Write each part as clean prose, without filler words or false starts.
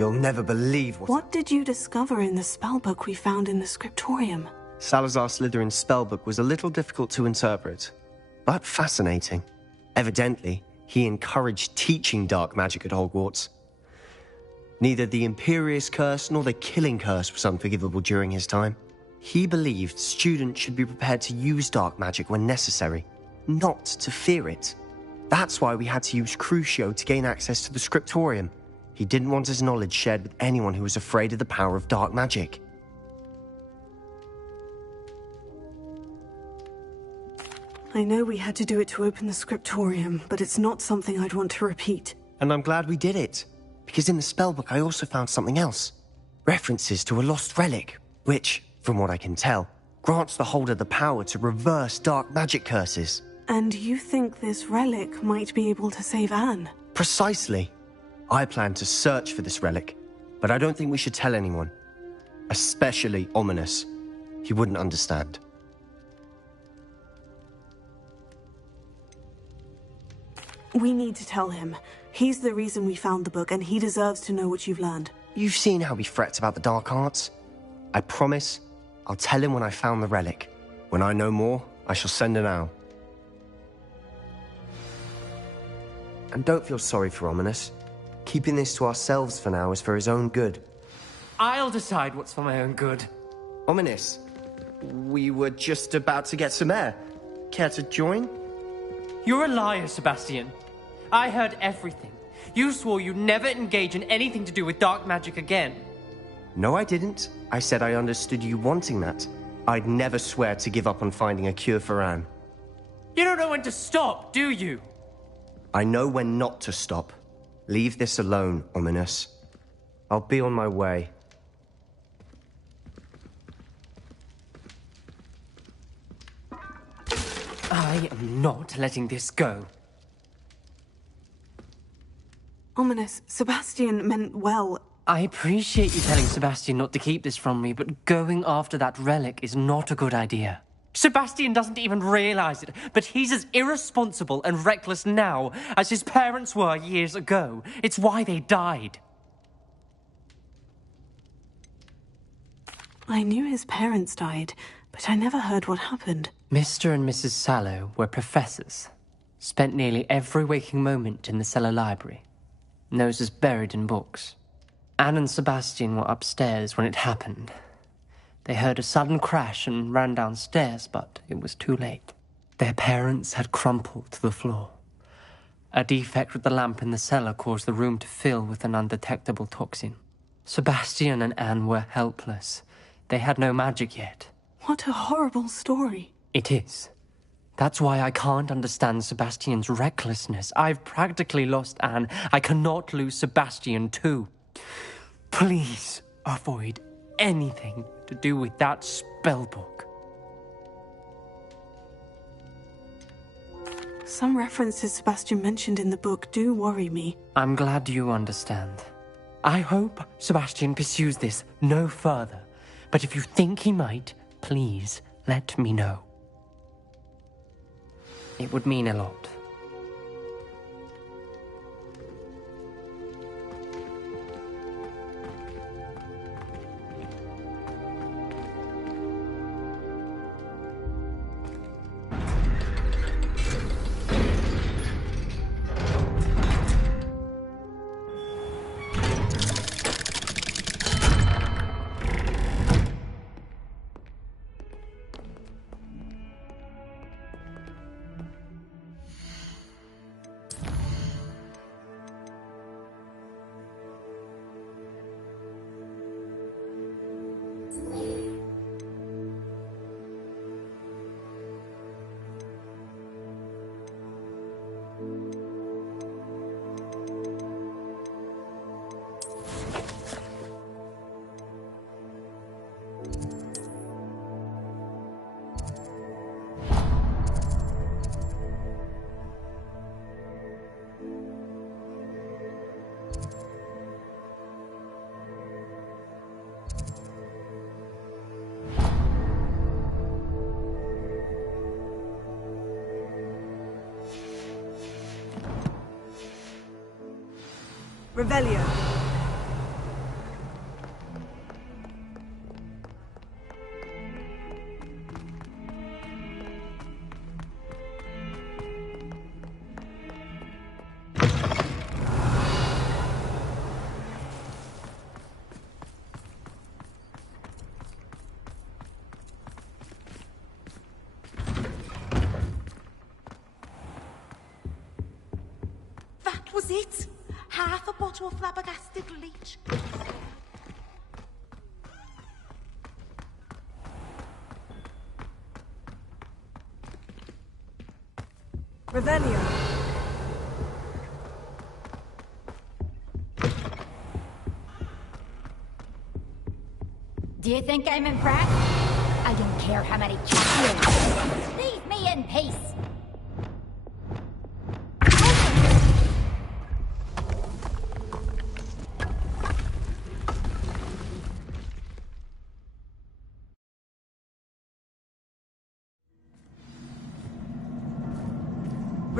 You'll never believe What did you discover in the spellbook we found in the scriptorium? Salazar Slytherin's spellbook was a little difficult to interpret, but fascinating. Evidently, he encouraged teaching dark magic at Hogwarts. Neither the Imperious Curse nor the Killing Curse was unforgivable during his time. He believed students should be prepared to use dark magic when necessary, not to fear it. That's why we had to use Crucio to gain access to the scriptorium. He didn't want his knowledge shared with anyone who was afraid of the power of dark magic. I know we had to do it to open the scriptorium, but it's not something I'd want to repeat. And I'm glad we did it, because in the spellbook I also found something else. References to a lost relic, which, from what I can tell, grants the holder the power to reverse dark magic curses. And you think this relic might be able to save Anne? Precisely. I plan to search for this relic, but I don't think we should tell anyone. Especially Ominous. He wouldn't understand. We need to tell him. He's the reason we found the book, and he deserves to know what you've learned. You've seen how he frets about the dark arts. I promise I'll tell him when I found the relic. When I know more, I shall send an owl. And don't feel sorry for Ominous. Keeping this to ourselves for now is for his own good. I'll decide what's for my own good. Ominous, we were just about to get some air. Care to join? You're a liar, Sebastian. I heard everything. You swore you'd never engage in anything to do with dark magic again. No, I didn't. I said I understood you wanting that. I'd never swear to give up on finding a cure for Anne. You don't know when to stop, do you? I know when not to stop. Leave this alone, Ominous. I'll be on my way. I am not letting this go. Ominous, Sebastian meant well. I appreciate you telling Sebastian not to keep this from me, but going after that relic is not a good idea. Sebastian doesn't even realize it, but he's as irresponsible and reckless now as his parents were years ago. It's why they died. I knew his parents died, but I never heard what happened. Mr. and Mrs. Sallow were professors. Spent nearly every waking moment in the cellar library. Noses buried in books. Anne and Sebastian were upstairs when it happened. They heard a sudden crash and ran downstairs, but it was too late. Their parents had crumpled to the floor. A defect with the lamp in the cellar caused the room to fill with an undetectable toxin. Sebastian and Anne were helpless. They had no magic yet. What a horrible story. It is. That's why I can't understand Sebastian's recklessness. I've practically lost Anne. I cannot lose Sebastian too. Please avoid anything to do with that spellbook. Some references Sebastian mentioned in the book do worry me. I'm glad you understand. I hope Sebastian pursues this no further. But if you think he might, please let me know. It would mean a lot. Revelio. it. Half a bottle of flabbergasted leech. Revelio. Do you think I'm impressed? I don't care how many champions. Leave me in peace.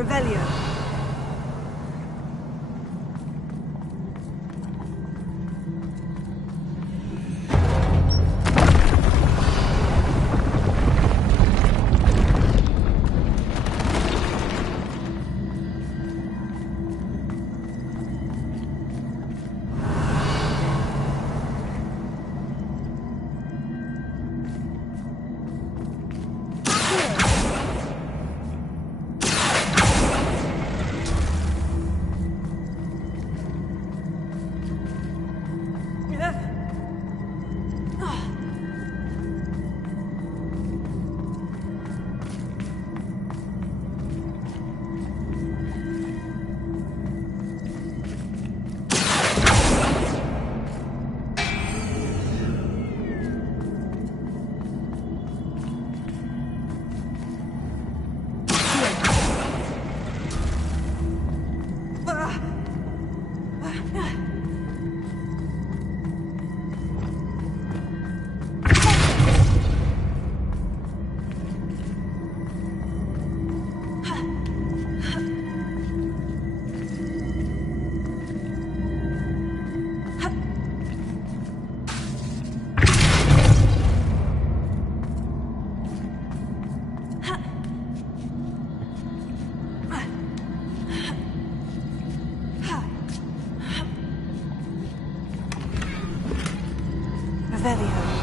Revelio. Revelio.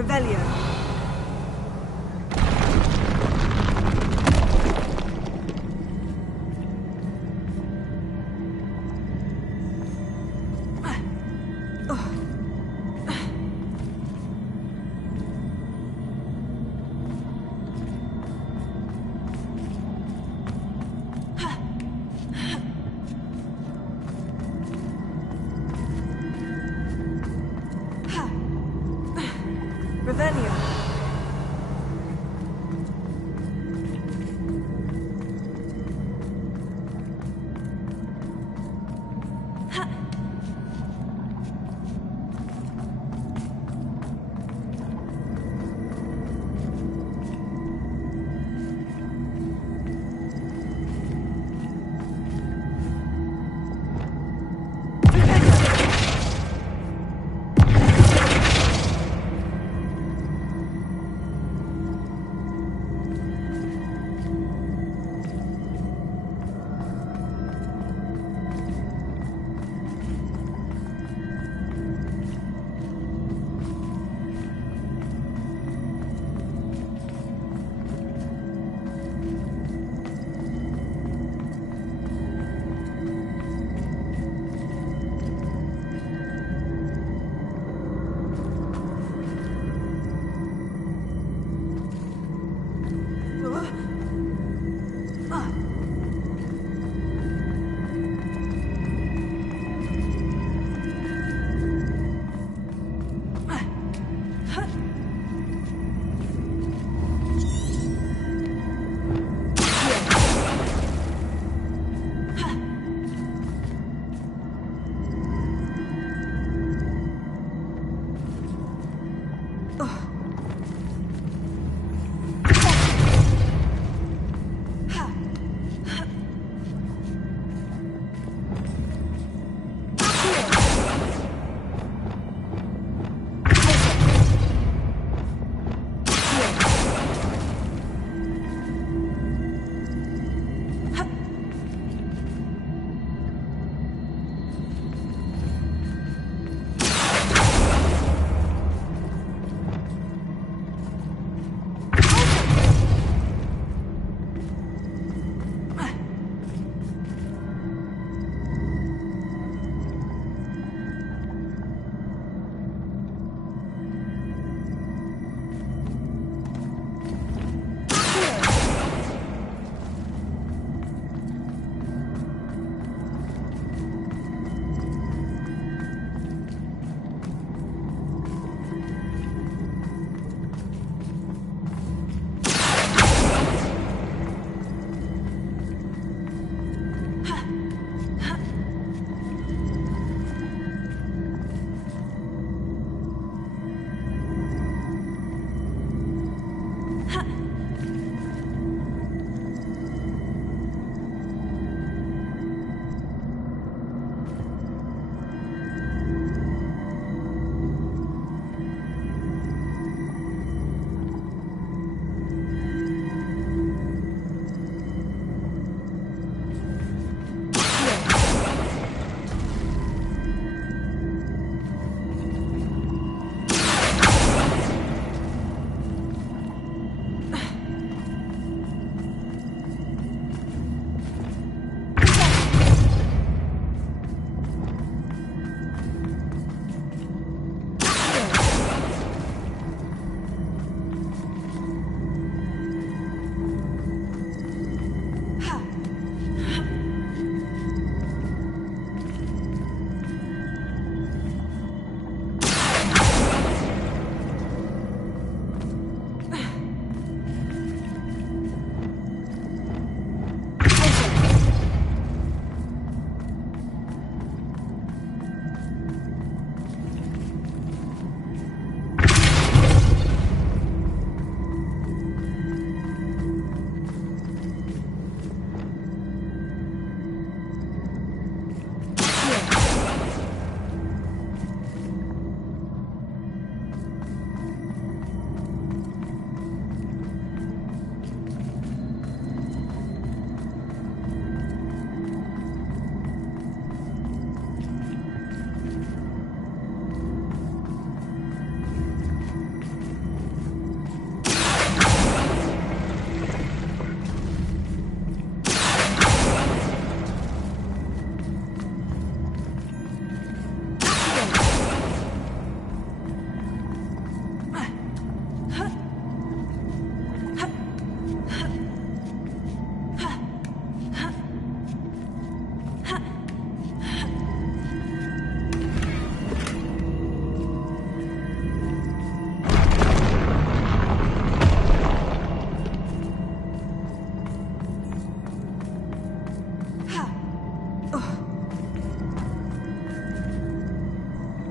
Revelio. Revelio.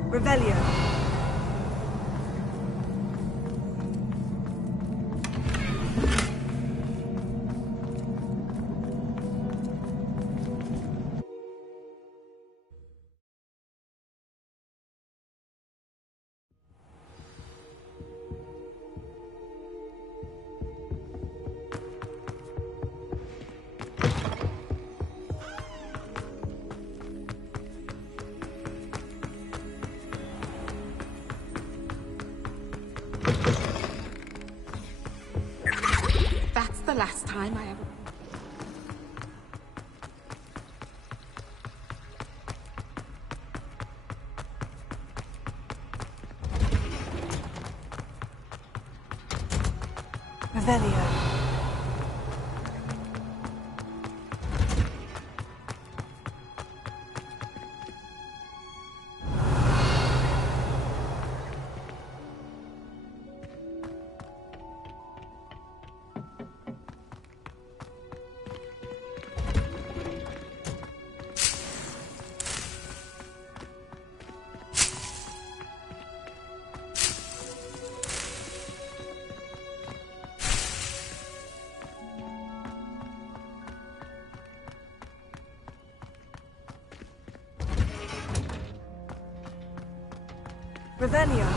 Revelio. That's the last time I ever... Revelio. Revelio.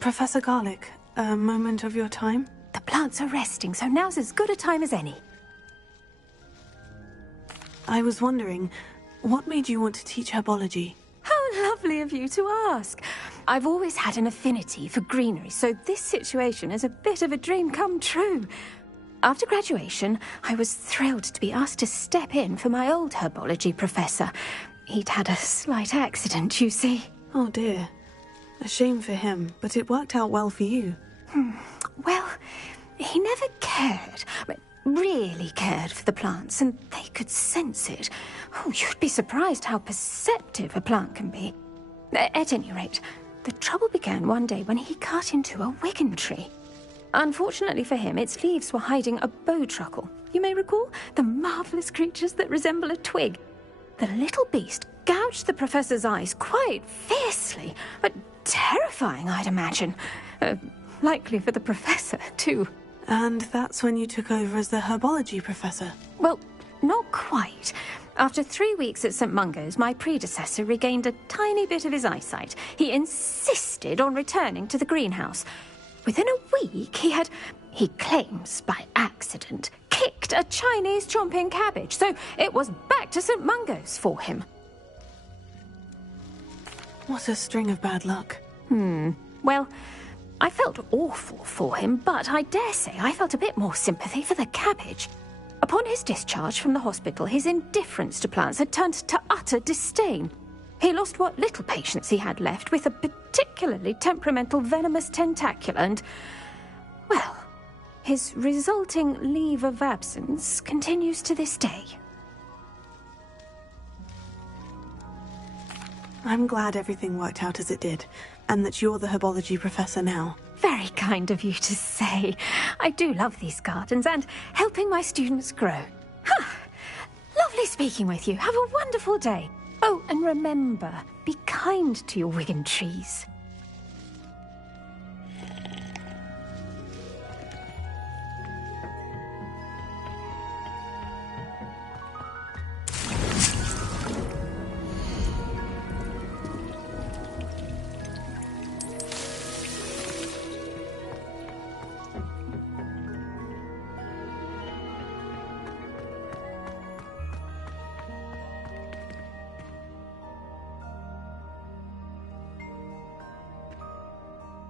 Professor Garlic, a moment of your time? The plants are resting, so now's as good a time as any. I was wondering, what made you want to teach herbology? How lovely of you to ask. I've always had an affinity for greenery, so this situation is a bit of a dream come true. After graduation, I was thrilled to be asked to step in for my old herbology professor. He'd had a slight accident, you see. Oh dear. A shame for him, but it worked out well for you. Well, he never cared, really cared for the plants, and they could sense it. Oh, you'd be surprised how perceptive a plant can be. At any rate, the trouble began one day when he cut into a wigan tree. Unfortunately for him, its leaves were hiding a bowtruckle. You may recall the marvellous creatures that resemble a twig. The little beast gouged the professor's eyes quite fiercely, but terrifying, I'd imagine. Likely for the professor, too. And that's when you took over as the herbology professor? Well, not quite. After 3 weeks at St. Mungo's, my predecessor regained a tiny bit of his eyesight. He insisted on returning to the greenhouse. Within a week, he claims by accident, kicked a Chinese chomping cabbage, so it was back to St. Mungo's for him. What a string of bad luck. Well, I felt awful for him, but I dare say I felt a bit more sympathy for the cabbage. Upon his discharge from the hospital, his indifference to plants had turned to utter disdain. He lost what little patience he had left with a particularly temperamental venomous tentacula and, well, his resulting leave of absence continues to this day. I'm glad everything worked out as it did, and that you're the herbology professor now. Very kind of you to say. I do love these gardens and helping my students grow. Lovely speaking with you. Have a wonderful day. Oh, and remember, be kind to your wigan trees.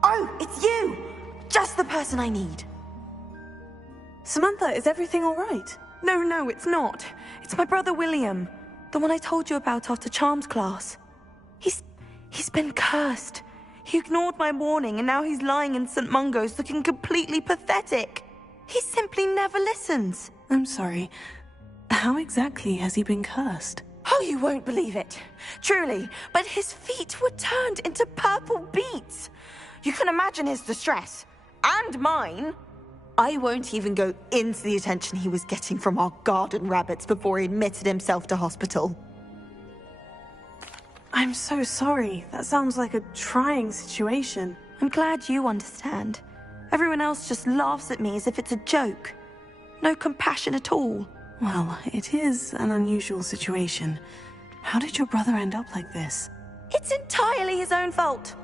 Oh, it's you! Just the person I need. Samantha, is everything all right? No, it's not. It's my brother William. The one I told you about after Charms class. He's been cursed. He ignored my warning and now he's lying in St. Mungo's looking completely pathetic. He simply never listens. I'm sorry. How exactly has he been cursed? Oh, you won't believe it. Truly, but his feet were turned into purple beets. You can imagine his distress. And mine. I won't even go into the attention he was getting from our garden rabbits before he admitted himself to hospital. I'm so sorry. That sounds like a trying situation. I'm glad you understand. Everyone else just laughs at me as if it's a joke. No compassion at all. Well, it is an unusual situation. How did your brother end up like this? It's entirely his own fault.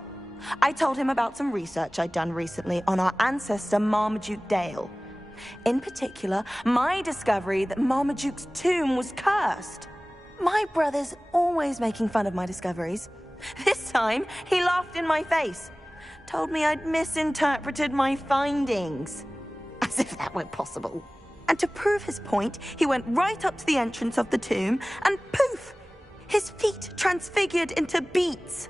I told him about some research I'd done recently on our ancestor Marmaduke Dale. In particular, my discovery that Marmaduke's tomb was cursed. My brother's always making fun of my discoveries. This time, he laughed in my face. Told me I'd misinterpreted my findings. As if that were possible. And to prove his point, he went right up to the entrance of the tomb and poof! His feet transfigured into beets.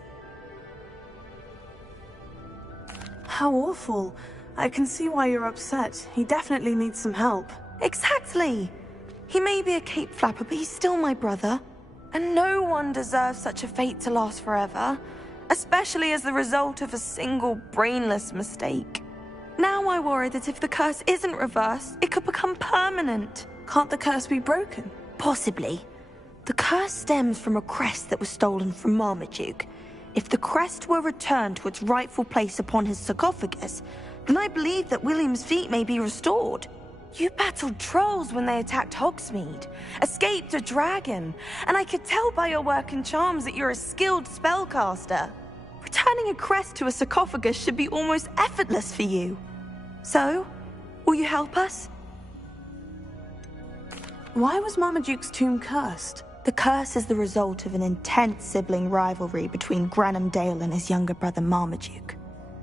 How awful. I can see why you're upset. He definitely needs some help. Exactly. He may be a cape flapper, but he's still my brother. And no one deserves such a fate to last forever, especially as the result of a single brainless mistake. Now I worry that if the curse isn't reversed, it could become permanent. Can't the curse be broken? Possibly. The curse stems from a crest that was stolen from Marmaduke. If the crest were returned to its rightful place upon his sarcophagus, then I believe that William's feet may be restored. You battled trolls when they attacked Hogsmeade, escaped a dragon, and I could tell by your work and charms that you're a skilled spellcaster. Returning a crest to a sarcophagus should be almost effortless for you. So, will you help us? Why was Marmaduke's tomb cursed? The curse is the result of an intense sibling rivalry between Granham Dale and his younger brother Marmaduke.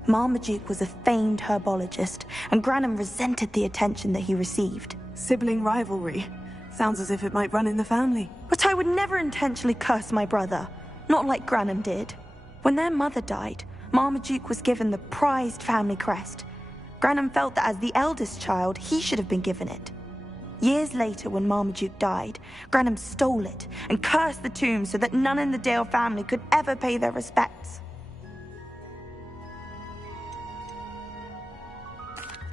Marmaduke was a famed herbologist, and Granham resented the attention that he received. Sibling rivalry. Sounds as if it might run in the family. But I would never intentionally curse my brother, not like Granham did. When their mother died, Marmaduke was given the prized family crest. Granham felt that as the eldest child, he should have been given it. Years later, when Marmaduke died, Granham stole it and cursed the tomb so that none in the Dale family could ever pay their respects.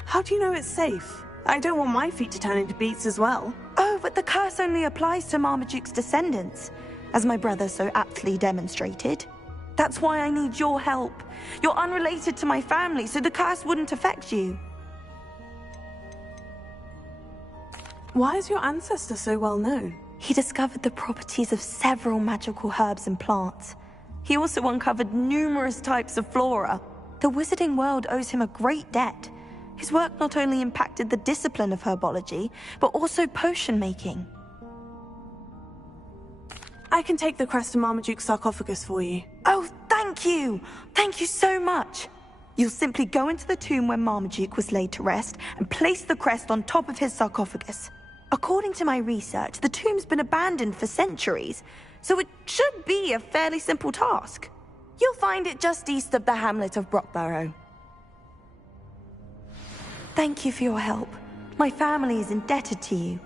How do you know it's safe? I don't want my feet to turn into beets as well. Oh, but the curse only applies to Marmaduke's descendants, as my brother so aptly demonstrated. That's why I need your help. You're unrelated to my family, so the curse wouldn't affect you. Why is your ancestor so well known? He discovered the properties of several magical herbs and plants. He also uncovered numerous types of flora. The wizarding world owes him a great debt. His work not only impacted the discipline of herbology, but also potion making. I can take the crest to Marmaduke's sarcophagus for you. Oh, thank you! Thank you so much! You'll simply go into the tomb where Marmaduke was laid to rest and place the crest on top of his sarcophagus. According to my research, the tomb's been abandoned for centuries, so it should be a fairly simple task. You'll find it just east of the hamlet of Brockborough. Thank you for your help. My family is indebted to you.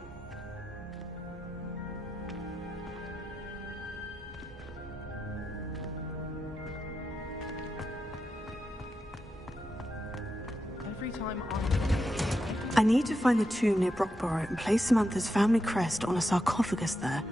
I need to find the tomb near Brockborough and place Samantha's family crest on a sarcophagus there.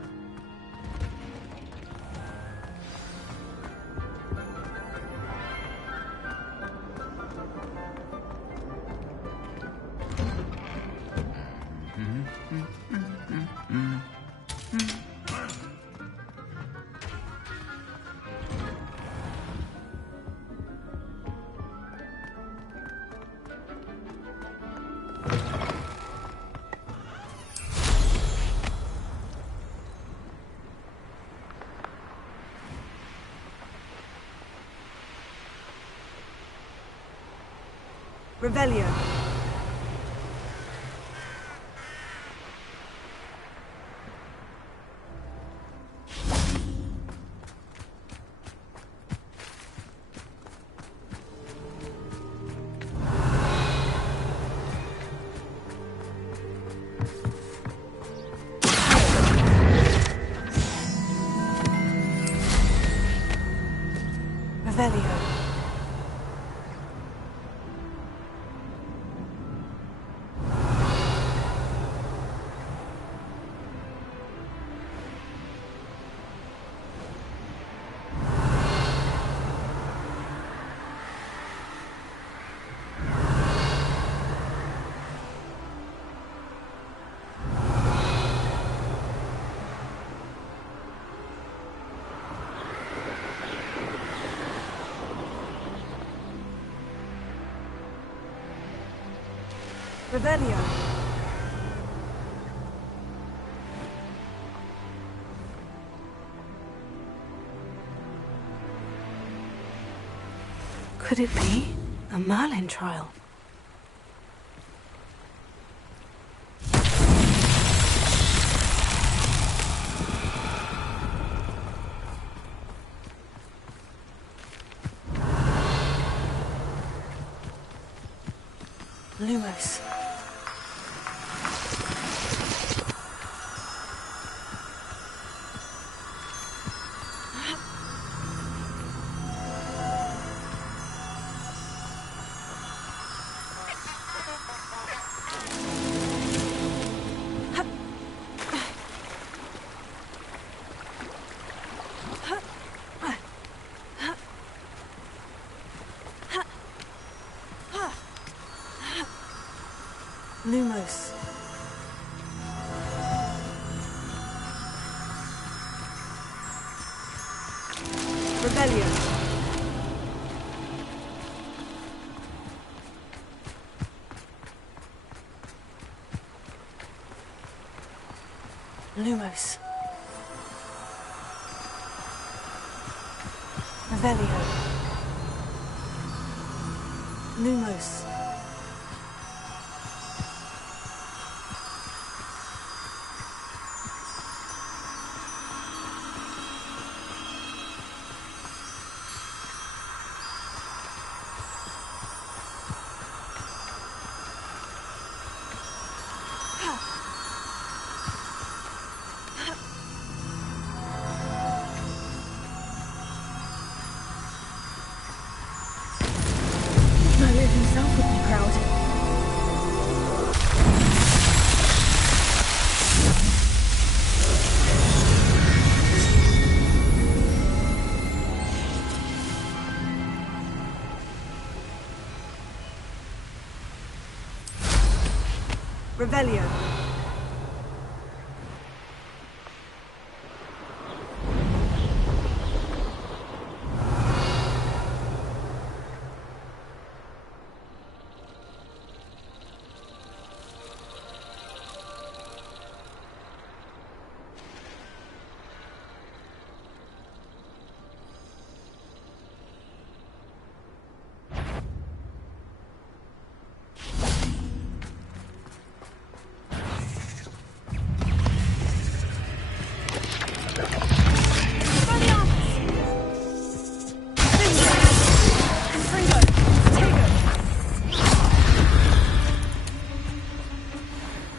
Revelio. Revelio. Revelio. Could it be a Merlin trial? Lumos. Lumos. Rebellion. Lumos. Revelio. Lumos. Merlin himself would be proud. Revelio.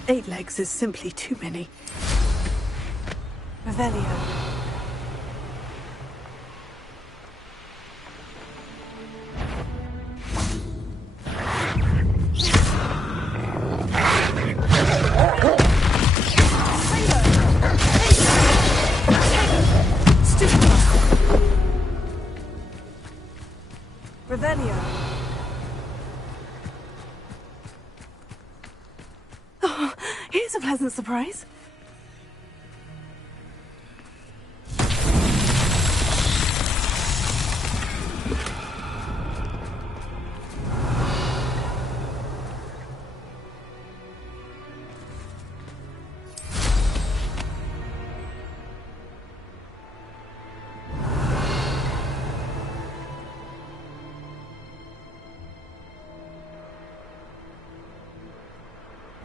Eight legs is simply too many. Revelio. Revelio. Oh, here's a pleasant surprise.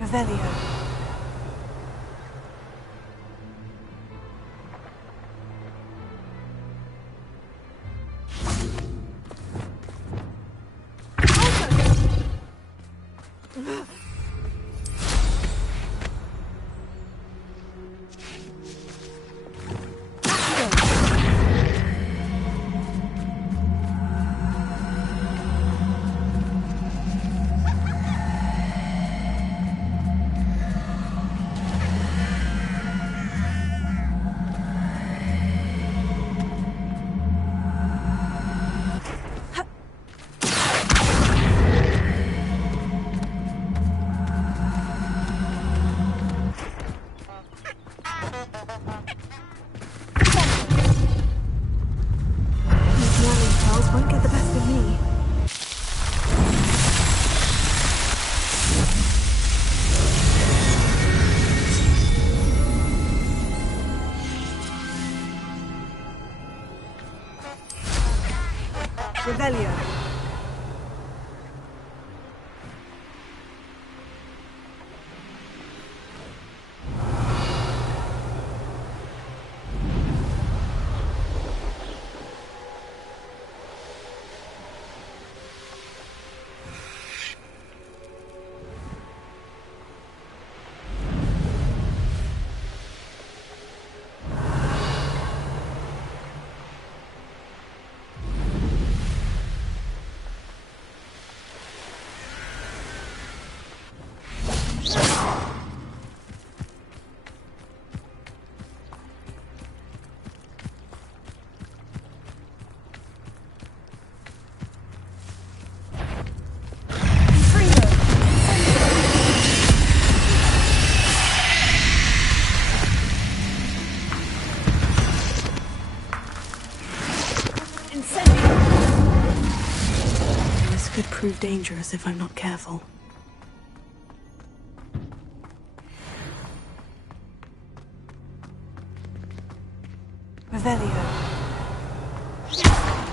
Revelio. could prove dangerous if I'm not careful. Revelio.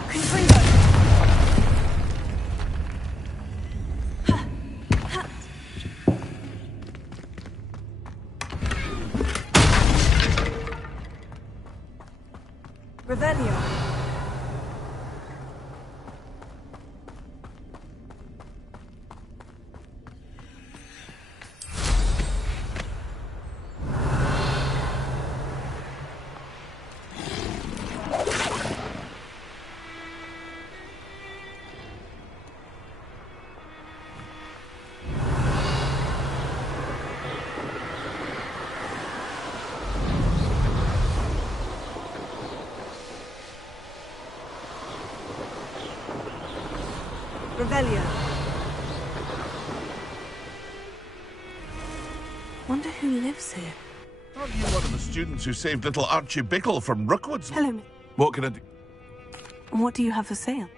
Confringo! Revelio. Revelio. Wonder who lives here. Are you one of the students who saved little Archie Bickle from Rookwood's? Hello, miss. What can I do? What do you have for sale?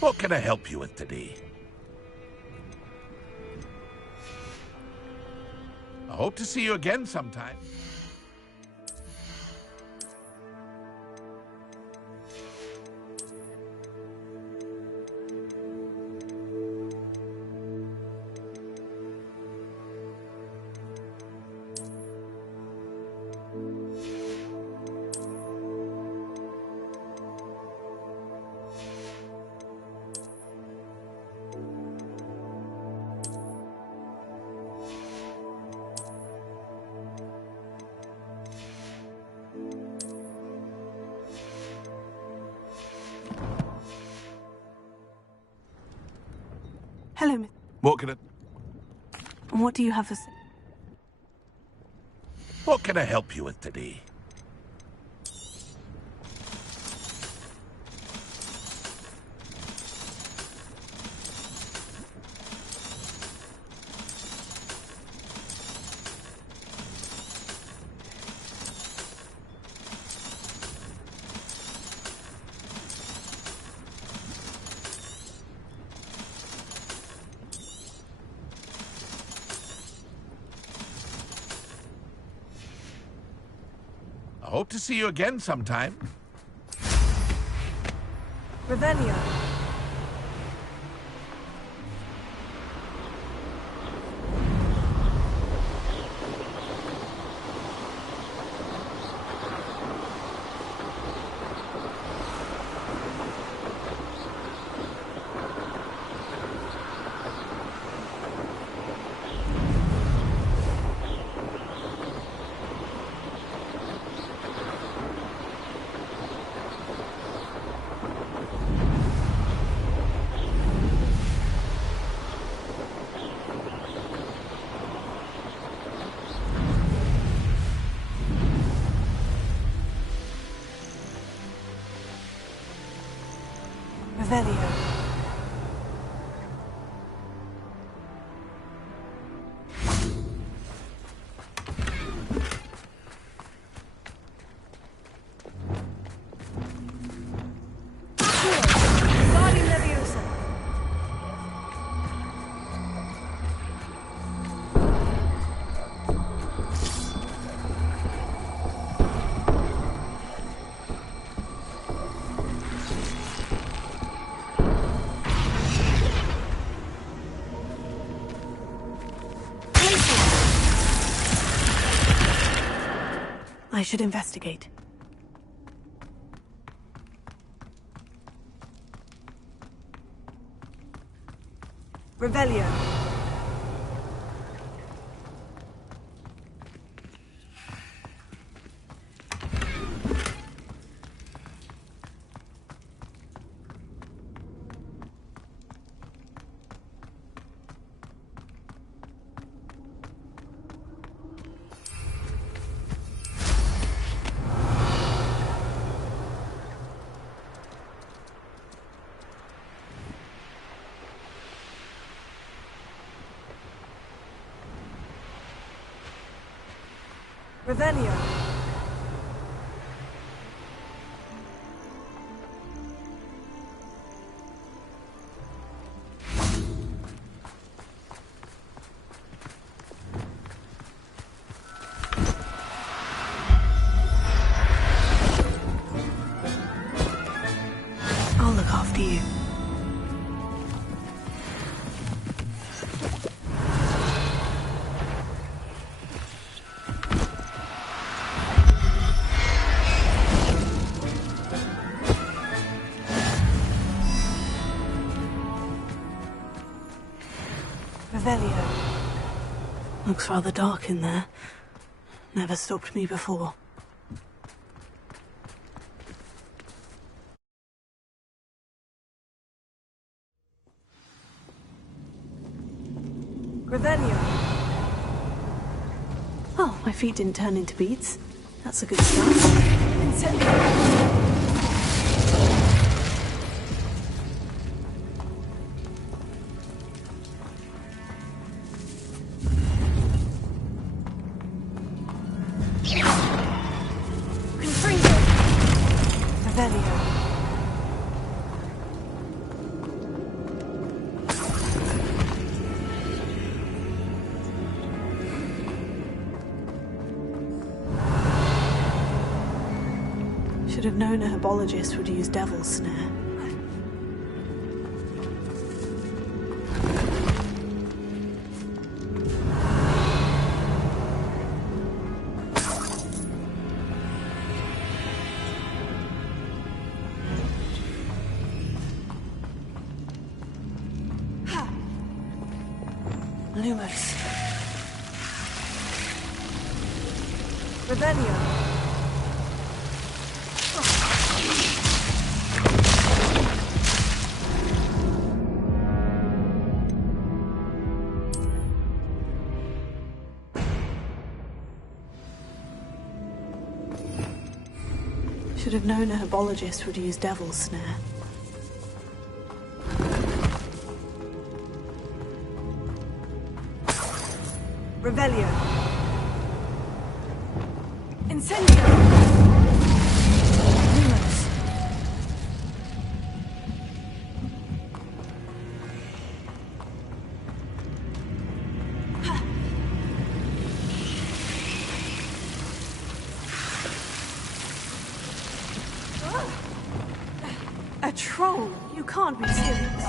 What can I help you with today? I hope to see you again sometime. Hello, miss. What can I... What do you have for sale? What can I help you with today? I hope to see you again sometime. Revelio. Revelio. Guardian Leviosa. I should investigate. Revelio. Revelio. after you. Revelio. Looks rather dark in there. Never stopped me before. Revelio. Oh, my feet didn't turn into beads. That's a good start. Incendio. Should have known a herbologist would use Devil's Snare. Lumos. Revelio. Should have known a herbologist would use Devil's Snare. Revelio. Incendio. Lumos. A troll? You can't be serious.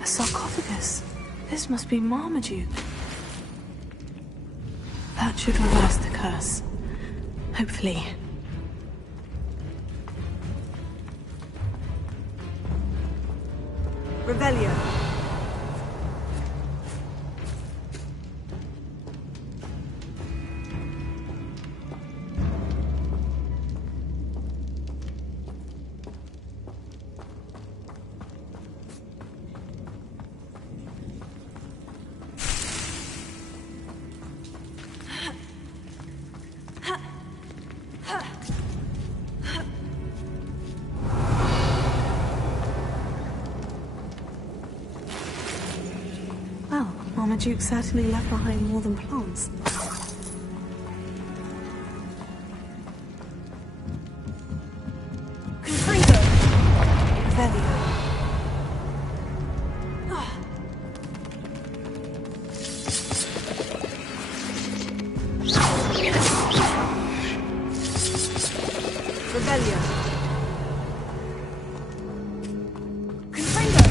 A sarcophagus. This must be Marmaduke. That should reverse the curse. Hopefully. Revelio. Marmaduke certainly left behind more than plants. Confringo! Revelio. Revelio. Confringo!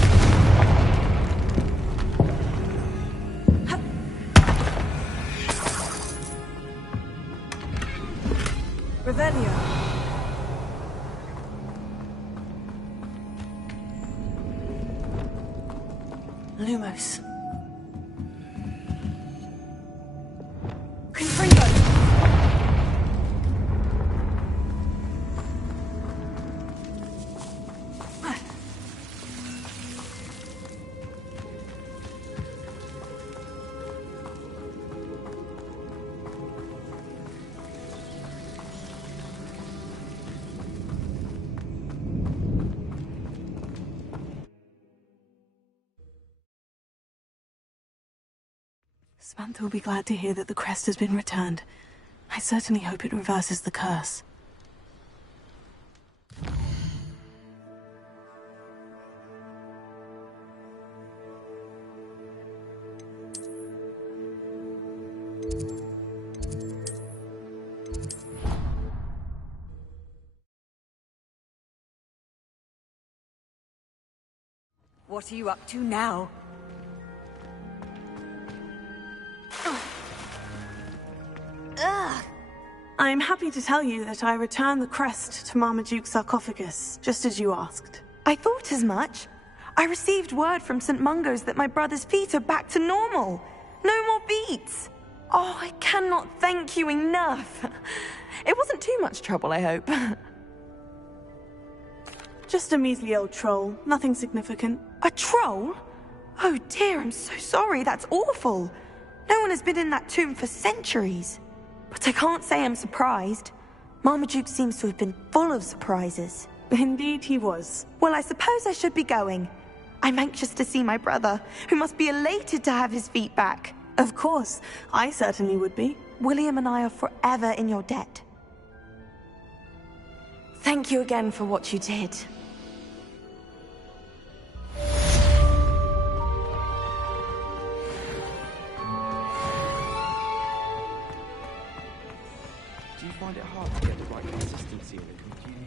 Revelio. Lumos. Confringo. Samantha will be glad to hear that the crest has been returned. I certainly hope it reverses the curse. What are you up to now? I'm happy to tell you that I returned the crest to Marmaduke's sarcophagus, just as you asked. I thought as much. I received word from St. Mungo's that my brother's feet are back to normal. No more beats. Oh, I cannot thank you enough. It wasn't too much trouble, I hope. Just a measly old troll, nothing significant. A troll? Oh dear, I'm so sorry, that's awful. No one has been in that tomb for centuries. But I can't say I'm surprised. Marmaduke seems to have been full of surprises. Indeed he was. Well, I suppose I should be going. I'm anxious to see my brother, who must be elated to have his feet back. Of course, I certainly would be. William and I are forever in your debt. Thank you again for what you did. Do you find it hard to get the right consistency in the computer?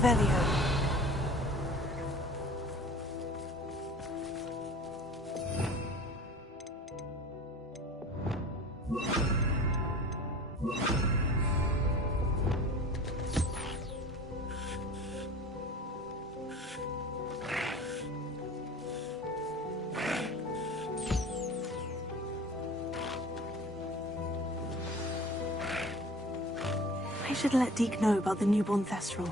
Revelio. I should let Deke know about the newborn Thestral.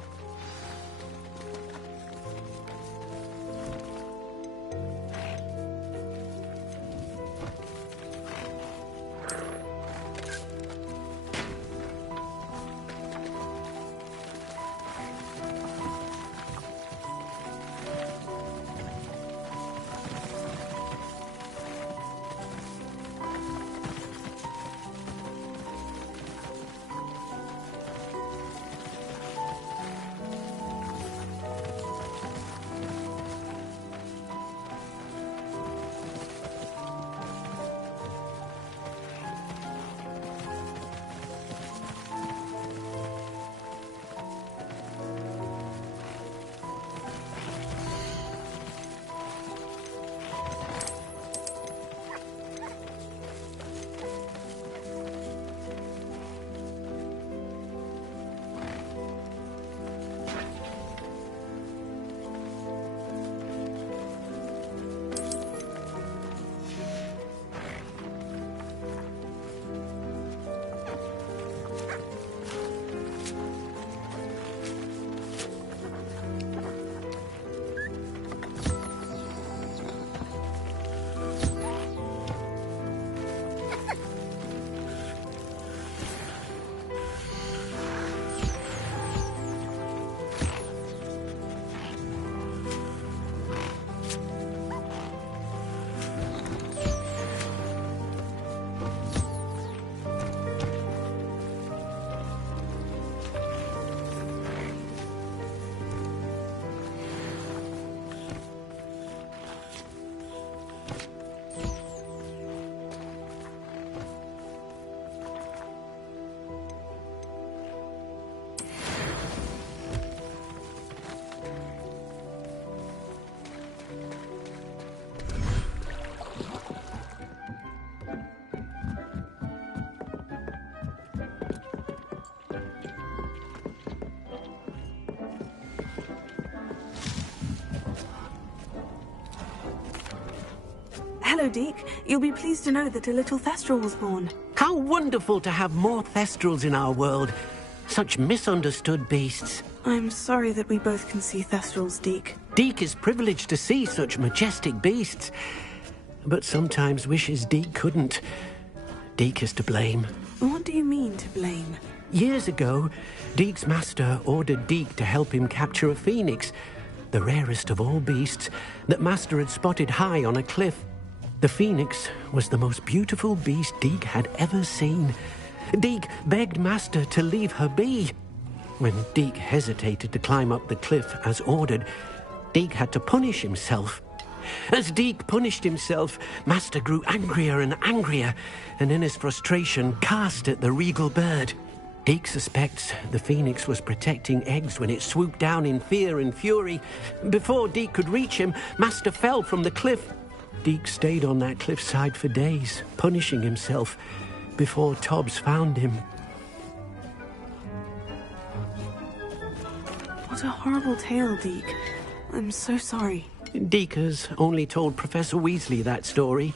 Hello, Deke. You'll be pleased to know that a little Thestral was born. How wonderful to have more Thestrals in our world. Such misunderstood beasts. I'm sorry that we both can see Thestrals, Deke. Deke is privileged to see such majestic beasts, but sometimes wishes Deke couldn't. Deke is to blame. What do you mean, to blame? Years ago, Deke's master ordered Deke to help him capture a phoenix, the rarest of all beasts that master had spotted high on a cliff. The phoenix was the most beautiful beast Deke had ever seen. Deke begged master to leave her be. When Deke hesitated to climb up the cliff as ordered, Deke had to punish himself. As Deke punished himself, master grew angrier and angrier, and in his frustration cast at the regal bird. Deke suspects the phoenix was protecting eggs when it swooped down in fear and fury. Before Deke could reach him, master fell from the cliff. Deke stayed on that cliffside for days, punishing himself, before Tobbs found him. What a horrible tale, Deke. I'm so sorry. Deke has only told Professor Weasley that story,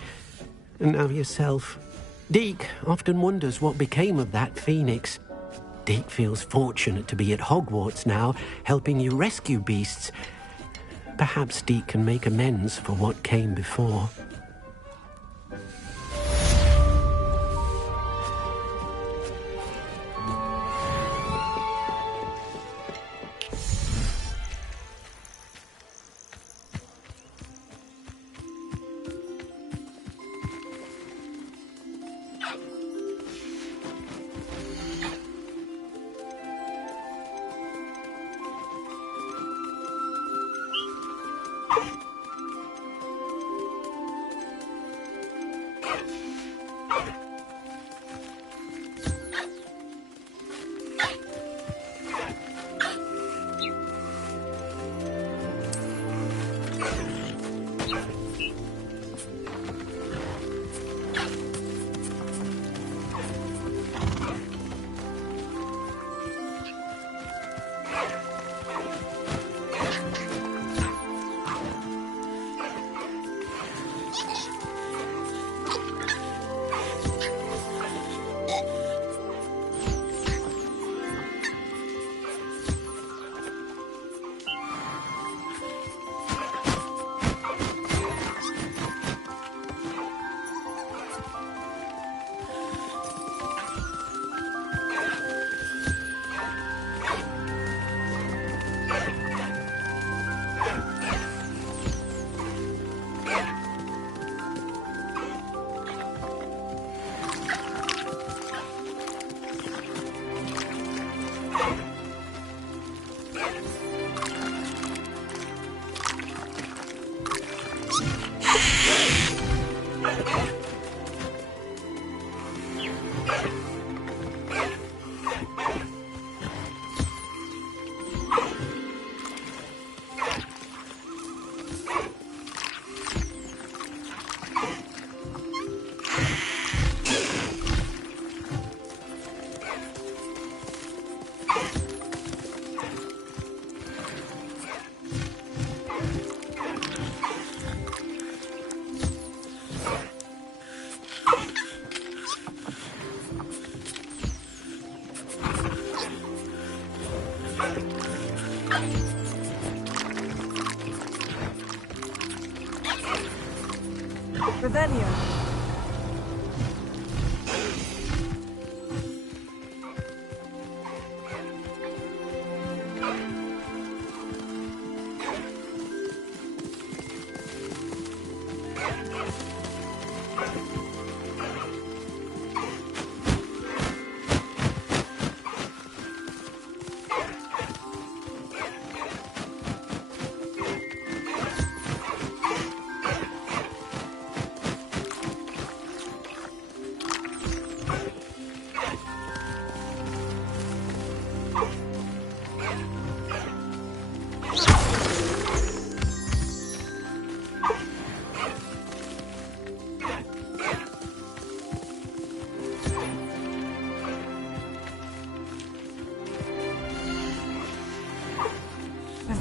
and now yourself. Deke often wonders what became of that phoenix. Deke feels fortunate to be at Hogwarts now, helping you rescue beasts. Perhaps Deke can make amends for what came before.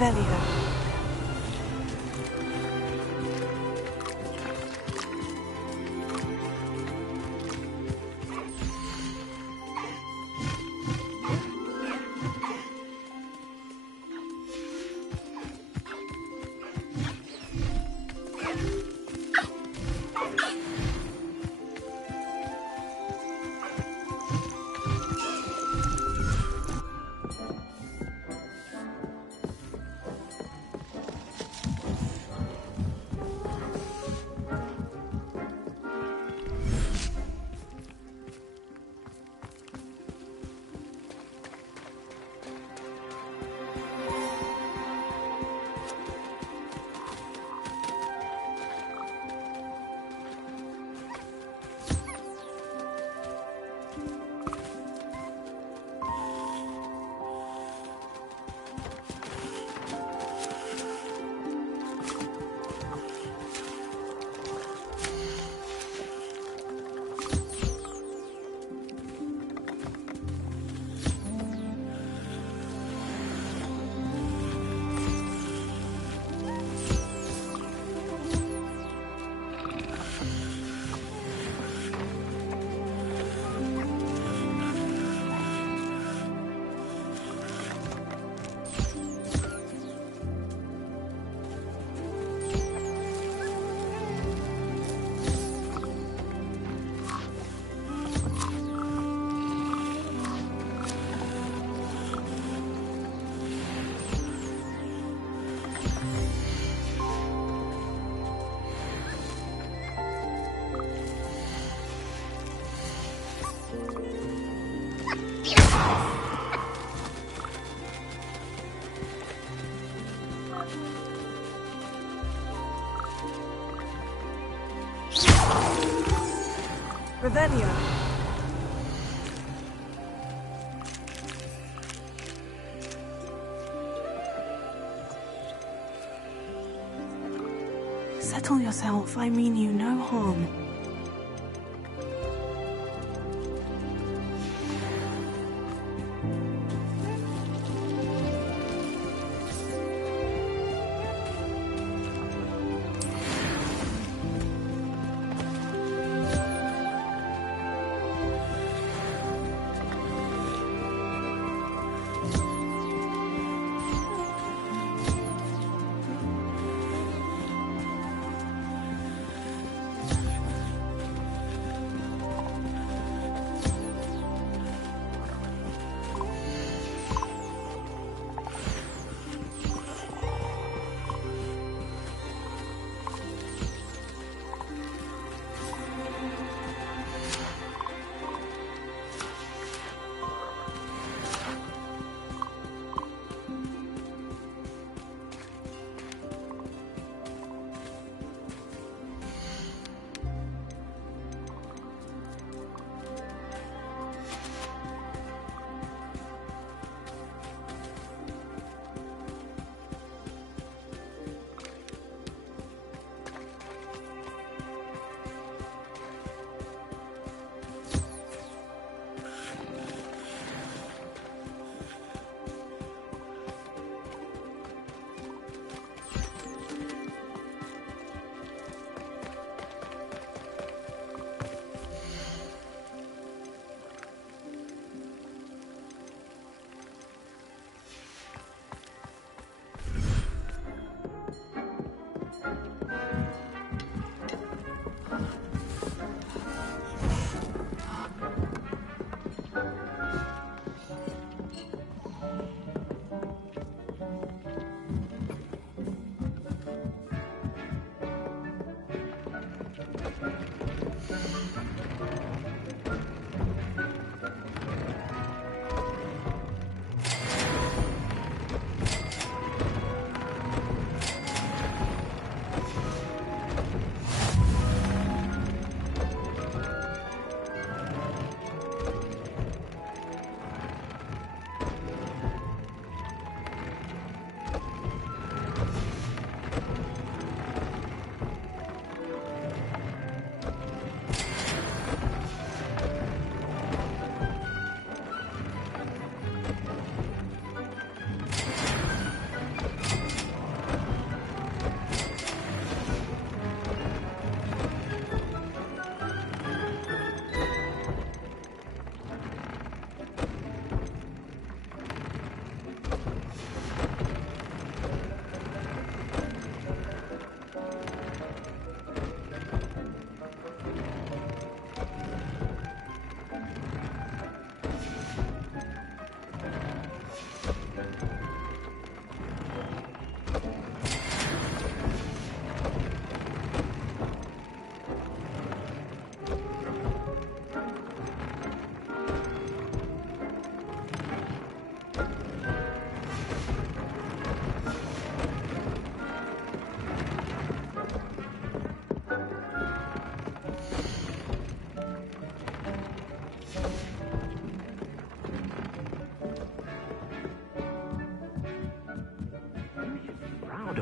Revelio. Revelio. Settle yourself. I mean you no harm.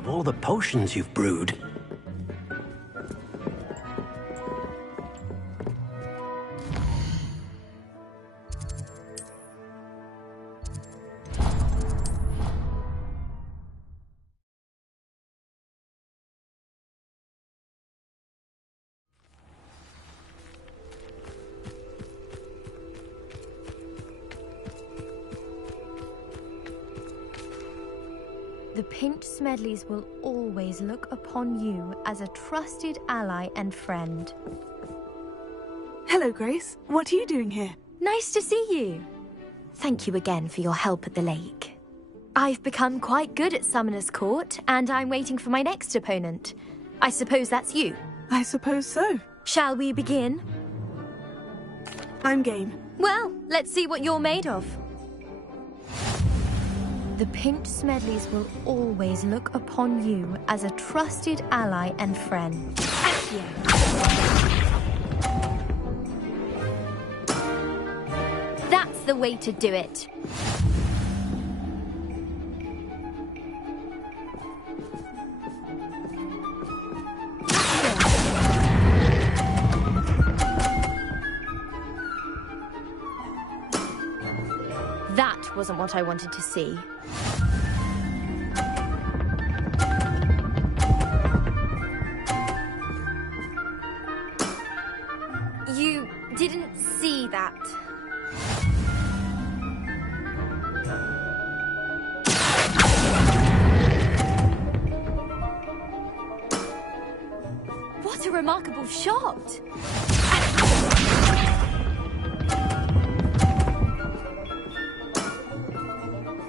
all the potions you've brewed. The Pink Smedleys will always look upon you as a trusted ally and friend. Hello, Grace. What are you doing here? Nice to see you. Thank you again for your help at the lake. I've become quite good at Summoner's Court, and I'm waiting for my next opponent. I suppose that's you. I suppose so. Shall we begin? I'm game. Well, let's see what you're made of. The Pink Smedleys will always look upon you as a trusted ally and friend. Accio. That's the way to do it. That wasn't what I wanted to see. You didn't see that. What a remarkable shot!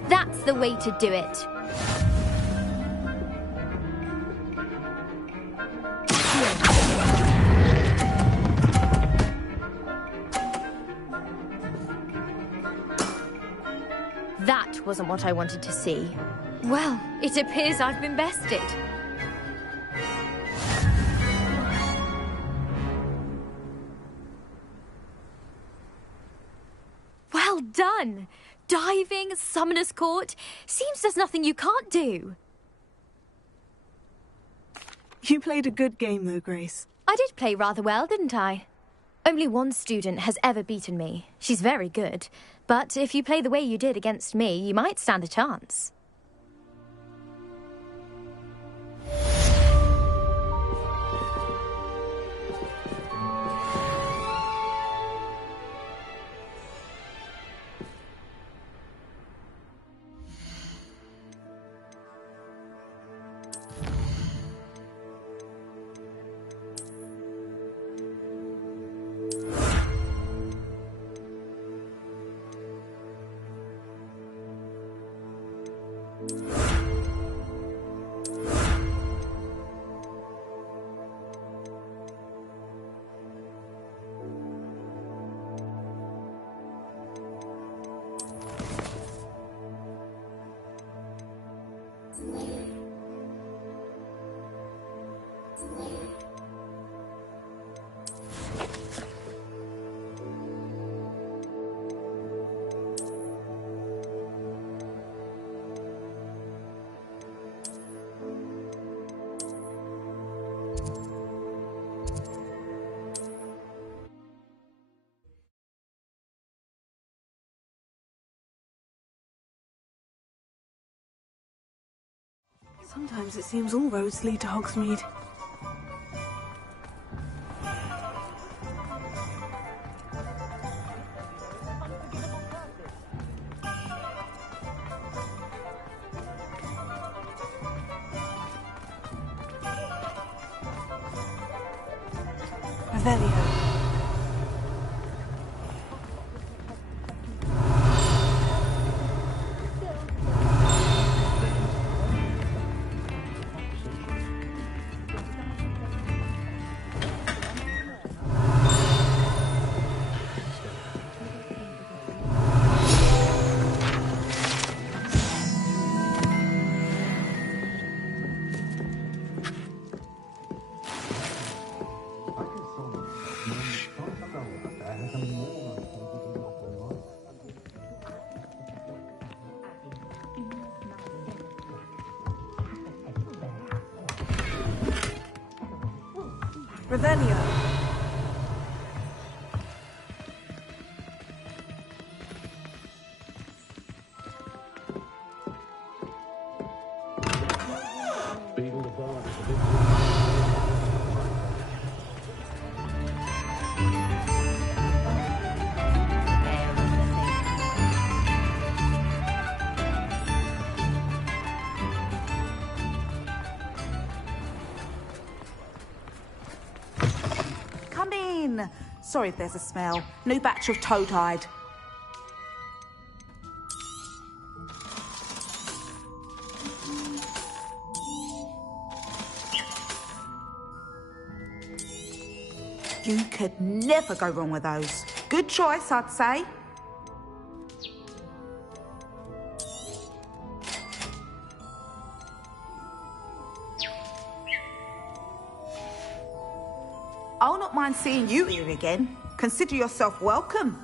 That's the way to do it. That wasn't what I wanted to see. Well, it appears I've been bested. Well done! Diving, Summoner's Court. Seems there's nothing you can't do. You played a good game, though, Grace. I did play rather well, didn't I? Only one student has ever beaten me. She's very good. But if you play the way you did against me, you might stand a chance. Sometimes it seems all roads lead to Hogsmeade. Revelio. Revelio. Come in. Sorry if there's a smell. New batch of toad-hide. You could never go wrong with those. Good choice, I'd say. I'll not mind seeing you here again. Consider yourself welcome.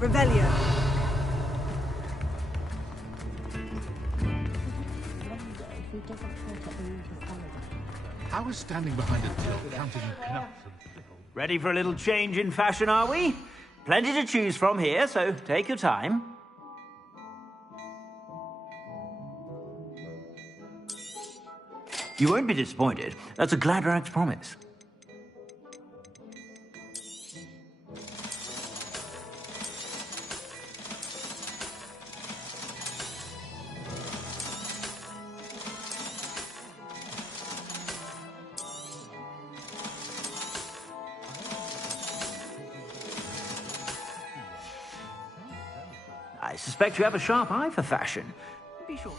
Revelio. I was standing behind a till counting knuts and... Ready for a little change in fashion, are we? Plenty to choose from here, so take your time. You won't be disappointed. That's a glad rags promise. I suspect you have a sharp eye for fashion. Be sure.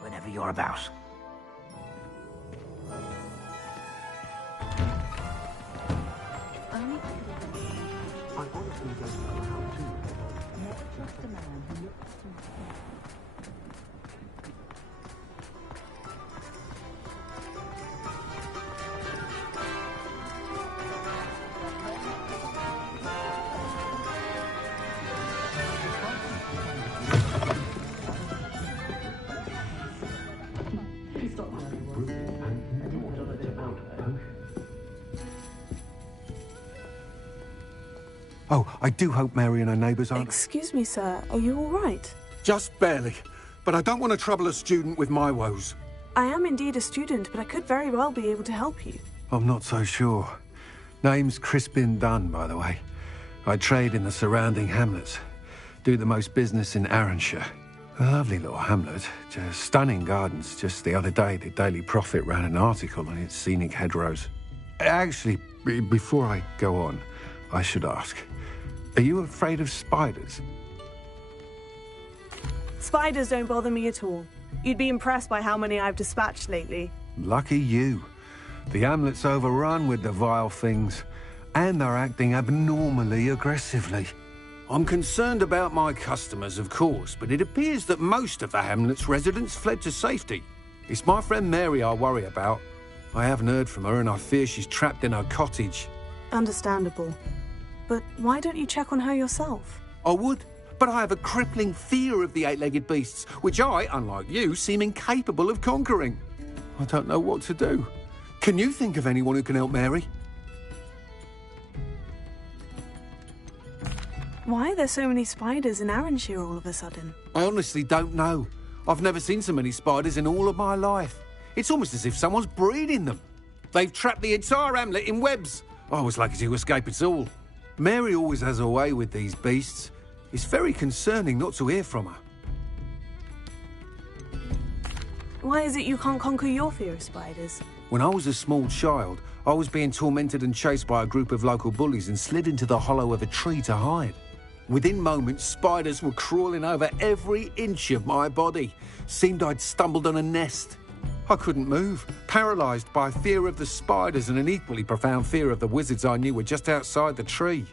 Whenever you're about. I honestly don't know how to. Just a man who looks to... Oh, I do hope Mary and her neighbours aren't... Excuse me, sir. Are you all right? Just barely. But I don't want to trouble a student with my woes. I am indeed a student, but I could very well be able to help you. I'm not so sure. Name's Crispin Dunn, by the way. I trade in the surrounding hamlets. Do the most business in Arranshire. A lovely little hamlet. Just stunning gardens. Just the other day, the Daily Prophet ran an article on its scenic hedgerows. Actually, before I go on, I should ask, are you afraid of spiders? Spiders don't bother me at all. You'd be impressed by how many I've dispatched lately. Lucky you. The hamlet's overrun with the vile things, and they're acting abnormally aggressively. I'm concerned about my customers, of course, but it appears that most of the hamlet's residents fled to safety. It's my friend Mary I worry about. I haven't heard from her, and I fear she's trapped in her cottage. Understandable. But why don't you check on her yourself? I would, but I have a crippling fear of the eight-legged beasts, which I, unlike you, seem incapable of conquering. I don't know what to do. Can you think of anyone who can help Mary? Why are there so many spiders in Arranshire all of a sudden? I honestly don't know. I've never seen so many spiders in all of my life. It's almost as if someone's breeding them. They've trapped the entire hamlet in webs. I was lucky to escape it all. Mary always has a way with these beasts. It's very concerning not to hear from her. Why is it you can't conquer your fear of spiders? When I was a small child, I was being tormented and chased by a group of local bullies and slid into the hollow of a tree to hide. Within moments, spiders were crawling over every inch of my body. Seemed I'd stumbled on a nest. I couldn't move, paralysed by fear of the spiders and an equally profound fear of the wizards I knew were just outside the tree.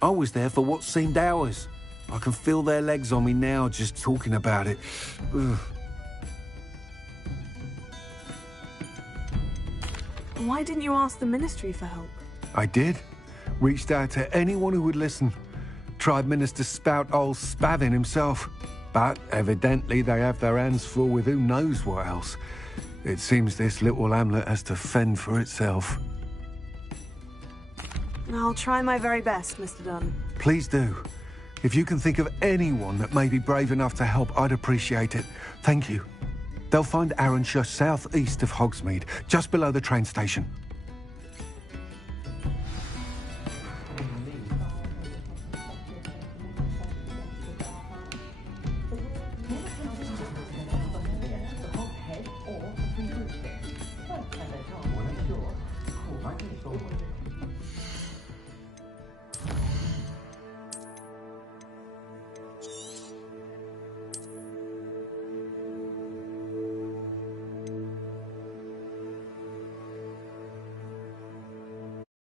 I was there for what seemed hours. I can feel their legs on me now just talking about it. Ugh. Why didn't you ask the Ministry for help? I did. Reached out to anyone who would listen. Tried Minister Spout old Spavin himself. But evidently they have their hands full with who knows what else. It seems this little hamlet has to fend for itself. I'll try my very best, Mr. Dunn. Please do. If you can think of anyone that may be brave enough to help, I'd appreciate it. Thank you. They'll find Arranshire southeast of Hogsmeade, just below the train station.